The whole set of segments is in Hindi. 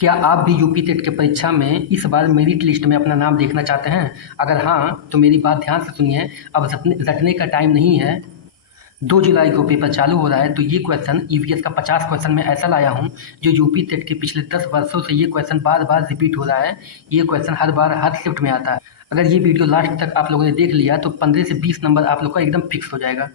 क्या आप भी यूपी टेट की परीक्षा में इस बार मेरिट लिस्ट में अपना नाम देखना चाहते हैं? अगर हाँ, तो मेरी बात ध्यान से सुनिए। अब रटने का टाइम नहीं है। 2 जुलाई को पेपर चालू हो रहा है, तो ये क्वेश्चन ईवीएस का 50 क्वेश्चन मैं ऐसा लाया हूँ जो यूपी टेट के पिछले 10 वर्षों से ये क्वेश्चन बार-बार रिपीट हो रहा है। ये क्वेश्चन हर बार हर शिफ्ट में आता है। अगर ये वीडियो लास्ट तक आप लोगों ने देख लिया तो 15 से 20 नंबर आप लोग का एकदम फिक्स हो जाएगा।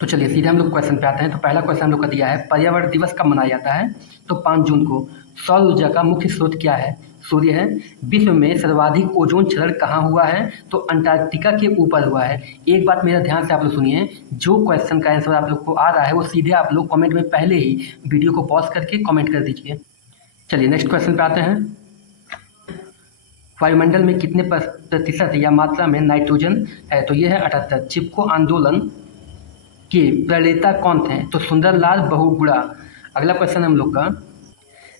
तो चलिए सीधे हम लोग क्वेश्चन पे आते हैं। तो पहला क्वेश्चन हम लोग का दिया है, पर्यावरण दिवस कब मनाया जाता है? तो 5 जून को। सौर ऊर्जा का मुख्य स्रोत क्या है? सूर्य है। विश्व में सर्वाधिक ओजोन क्षरण कहाँ हुआ है? तो अंटार्कटिका के ऊपर हुआ है। एक बात मेरा ध्यान से आप लोग सुनिए, जो क्वेश्चन का आंसर आप लोग को आ रहा है वो सीधे आप लोग कमेंट में पहले ही वीडियो को पॉज करके कमेंट कर दीजिए। चलिए नेक्स्ट क्वेश्चन पे आते हैं। वायुमंडल में कितने प्रतिशत या मात्रा में नाइट्रोजन है? तो ये है 78। चिपको आंदोलन के प्रणेता कौन थे? तो सुंदरलाल बहुगुणा। अगला क्वेश्चन हम लोग का,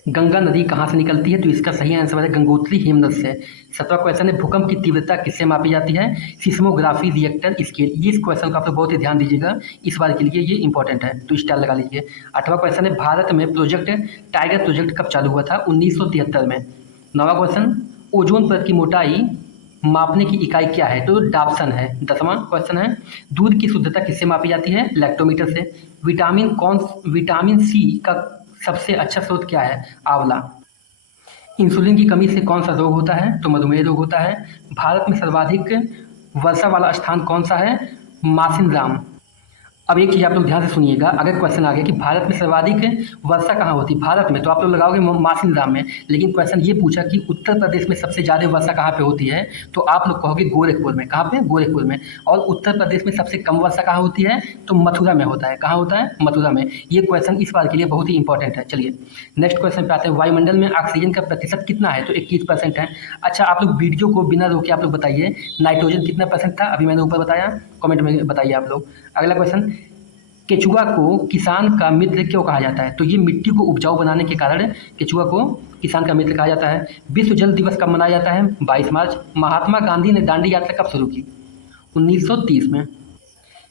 गंगा नदी कहाँ से निकलती है? तो इसका सही आंसर है गंगोत्री हिमनद से। 7वां क्वेश्चन है, भूकंप की तीव्रता किससे मापी जाती है? Seismography Richter scale. इस क्वेश्चन को आप लोग बहुत ही ध्यान दीजिएगा, इस बार के लिए ये इंपॉर्टेंट है, तो स्टार लगा लीजिए। 8वां क्वेश्चन है, भारत में प्रोजेक्ट टाइगर प्रोजेक्ट कब चालू हुआ था? 1973 में। 9वां क्वेश्चन, ओजोन परत की मोटाई मापने की इकाई क्या है? तो डाप्सन है। 10वां क्वेश्चन है, दूध की शुद्धता किससे मापी जाती है? लैक्टोमीटर से। विटामिन सी का सबसे अच्छा स्रोत क्या है? आंवला। इंसुलिन की कमी से कौन सा रोग होता है? तो मधुमेह रोग होता है। भारत में सर्वाधिक वर्षा वाला स्थान कौन सा है? मासिनराम। अब एक चीज़ आप लोग ध्यान से सुनिएगा, अगर क्वेश्चन आ गया कि भारत में सर्वाधिक वर्षा कहाँ होती है भारत में, तो आप लोग लगाओगे मासिनराम में। लेकिन क्वेश्चन ये पूछा कि उत्तर प्रदेश में सबसे ज़्यादा वर्षा कहाँ पे होती है, तो आप लोग कहोगे गोरखपुर में। कहाँ पे? गोरखपुर में। और उत्तर प्रदेश में सबसे कम वर्षा कहाँ होती है? तो मथुरा में होता है। कहाँ होता है? मथुरा में। ये क्वेश्चन इस बार के लिए बहुत ही इंपॉर्टेंट है। चलिए नेक्स्ट क्वेश्चन पे आते हैं, वायुमंडल में ऑक्सीजन का प्रतिशत कितना है? तो 21% है। अच्छा, आप लोग वीडियो को बिना रोके आप लोग बताइए, नाइट्रोजन कितना परसेंट था? अभी मैंने ऊपर बताया, कमेंट में बताइए आप लोग। अगला क्वेश्चन, केचुआ को किसान का मित्र क्यों कहा जाता है? तो ये मिट्टी को उपजाऊ बनाने के कारण केचुआ को किसान का मित्र कहा जाता है। विश्व जल दिवस कब मनाया जाता है? 22 मार्च। महात्मा गांधी ने दांडी यात्रा कब शुरू की? 1930 में।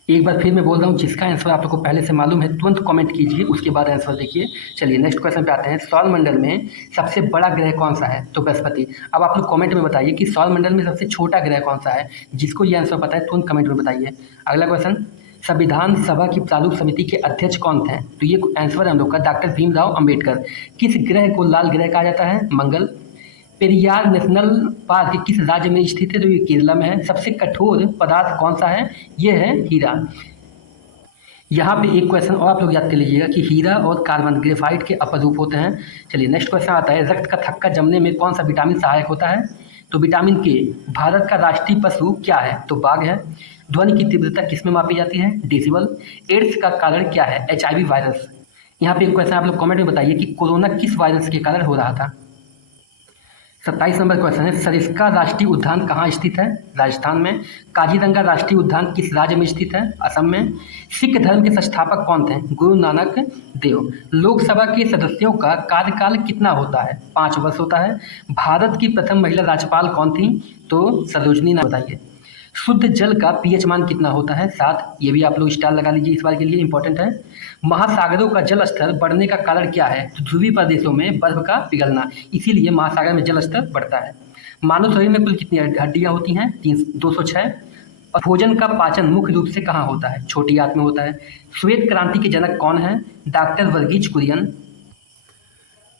एक बार फिर मैं बोल रहा हूँ, जिसका आंसर आप लोग को पहले से मालूम है तुरंत कमेंट कीजिए, उसके बाद आंसर देखिए। चलिए नेक्स्ट क्वेश्चन पे आते हैं, सौरमंडल में सबसे बड़ा ग्रह कौन सा है? तो बृहस्पति। अब आप लोग कमेंट में बताइए कि सौरमंडल में सबसे छोटा ग्रह कौन सा है? जिसको ये आंसर पता है तुरंत कमेंट में बताइए। अगला क्वेश्चन, संविधान सभा की प्रारूप समिति के अध्यक्ष कौन थे? तो ये आंसर है हम लोग का डॉक्टर भीमराव अंबेडकर। किस ग्रह को लाल ग्रह कहा जाता है? मंगल। पेरियार नेशनल पार्क किस राज्य में स्थित है? तो ये केरला में है। सबसे कठोर पदार्थ कौन सा है? ये है हीरा। यहाँ पे एक क्वेश्चन और आप लोग याद कर लीजिएगा कि हीरा और कार्बन ग्रेफाइट के अपरूप होते हैं। चलिए नेक्स्ट क्वेश्चन आता है, रक्त का थक्का जमने में कौन सा विटामिन सहायक होता है? तो विटामिन के। भारत का राष्ट्रीय पशु क्या है? तो बाघ है। ध्वनि की तीव्रता किस में मापी जाती है? डेसिबल। एड्स का कारण क्या है? HIV virus. यहाँ पे एक क्वेश्चन आप लोग कमेंट में बताइए कि कोरोना किस वायरस के कारण हो रहा था? 27 नंबर क्वेश्चन है, सरिस्का राष्ट्रीय उद्यान कहाँ स्थित है? राजस्थान में। काजीरंगा राष्ट्रीय उद्यान किस राज्य में स्थित है? असम में। सिख धर्म के संस्थापक कौन थे? गुरु नानक देव। लोकसभा के सदस्यों का कार्यकाल कितना होता है? 5 वर्ष होता है। भारत की प्रथम महिला राज्यपाल कौन थी? तो सरोजनी नायडू। बताइए शुद्ध जल का पीएच मान कितना होता है? 7। ये भी आप लोग स्टार लगा लीजिए, इस बार के लिए इंपॉर्टेंट है। महासागरों का जल स्तर बढ़ने का कारण क्या है? तो ध्रुवीय प्रदेशों में बर्फ का पिघलना, इसीलिए महासागर में जल स्तर बढ़ता है। मानव शरीर में कुल कितनी हड्डियां होती हैं? 206। और भोजन का पाचन मुख्य रूप से कहाँ होता है? छोटी आंत में होता है। श्वेत क्रांति के जनक कौन है? डॉक्टर वर्गीज कुरियन।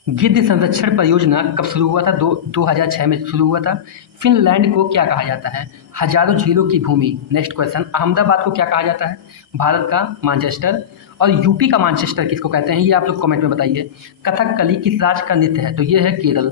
गिद्ध संरक्षण परियोजना कब शुरू हुआ था? 2006 में शुरू हुआ था। फिनलैंड को क्या कहा जाता है? हजारों झीलों की भूमि। नेक्स्ट क्वेश्चन, अहमदाबाद को क्या कहा जाता है? भारत का मैनचेस्टर। और यूपी का मैनचेस्टर किसको कहते हैं? ये आप लोग कमेंट में बताइए। कथकली किस राज्य का नृत्य है? तो ये है केरल।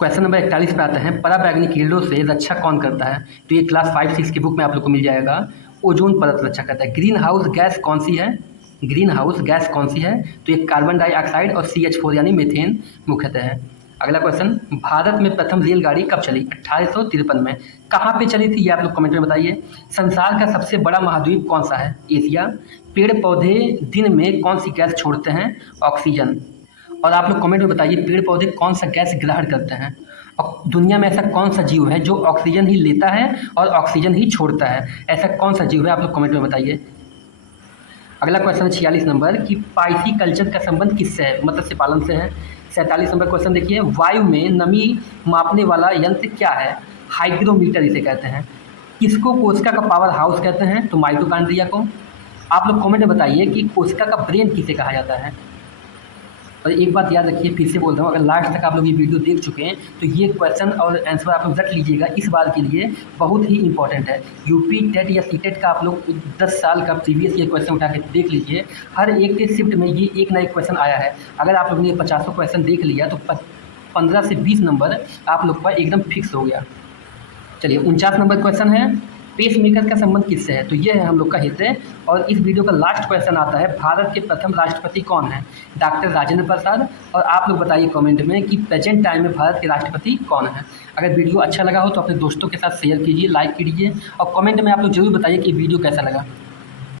क्वेश्चन नंबर 41 पे आते हैं, पराबैंगनी किरणों से रक्षा कौन करता है? तो ये क्लास 5-6 की बुक में आप लोग को मिल जाएगा। ओजोन परत रक्षा करता है। ग्रीन हाउस गैस कौन सी है? ग्रीन हाउस गैस कौन सी है? तो ये कार्बन डाइऑक्साइड और CH4 यानी मीथेन मुख्यतः है। अगला क्वेश्चन, भारत में प्रथम रेलगाड़ी कब चली? 1853 में। कहाँ पे चली थी? ये आप लोग कमेंट में बताइए। संसार का सबसे बड़ा महाद्वीप कौन सा है? एशिया। पेड़ पौधे दिन में कौन सी गैस छोड़ते हैं? ऑक्सीजन। और आप लोग कमेंट में बताइए, पेड़ पौधे कौन सा गैस ग्रहण करते हैं? और दुनिया में ऐसा कौन सा जीव है जो ऑक्सीजन ही लेता है और ऑक्सीजन ही छोड़ता है? ऐसा कौन सा जीव है? आप लोग कमेंट में बताइए। अगला क्वेश्चन है 46 नंबर कि पाइसी कल्चर का संबंध किससे है? मत्स्य पालन से है। 47 नंबर क्वेश्चन देखिए, वायु में नमी मापने वाला यंत्र क्या है? हाइग्रोमीटर इसे कहते हैं। किसको कोशिका का पावर हाउस कहते हैं? तो माइटोकॉन्ड्रिया को। आप लोग कमेंट में बताइए कि कोशिका का ब्रेन किसे कहा जाता है। और एक बात याद रखिए, फिर से बोल रहा हूँ, अगर लास्ट तक आप लोग ये वीडियो देख चुके हैं तो ये क्वेश्चन और आंसर आप लोग रख लीजिएगा, इस बार के लिए बहुत ही इंपॉर्टेंट है। यूपी टेट या सीटेट का आप लोग 10 साल का प्रीवियस ये क्वेश्चन उठा के देख लीजिए, हर एक के शिफ्ट में ये एक ना एक क्वेश्चन आया है। अगर आप लोग ने 50 क्वेश्चन देख लिया तो 15 से 20 नंबर आप लोग का एकदम फिक्स हो गया। चलिए 49 नंबर क्वेश्चन है, पेस मेकर का संबंध किससे है? तो ये है हम लोग का हित है। और इस वीडियो का लास्ट क्वेश्चन आता है, भारत के प्रथम राष्ट्रपति कौन है? डॉक्टर राजेंद्र प्रसाद। और आप लोग बताइए कमेंट में कि प्रेजेंट टाइम में भारत के राष्ट्रपति कौन है। अगर वीडियो अच्छा लगा हो तो अपने दोस्तों के साथ शेयर कीजिए, लाइक कीजिए और कमेंट में आप लोग जरूर बताइए कि वीडियो कैसा लगा।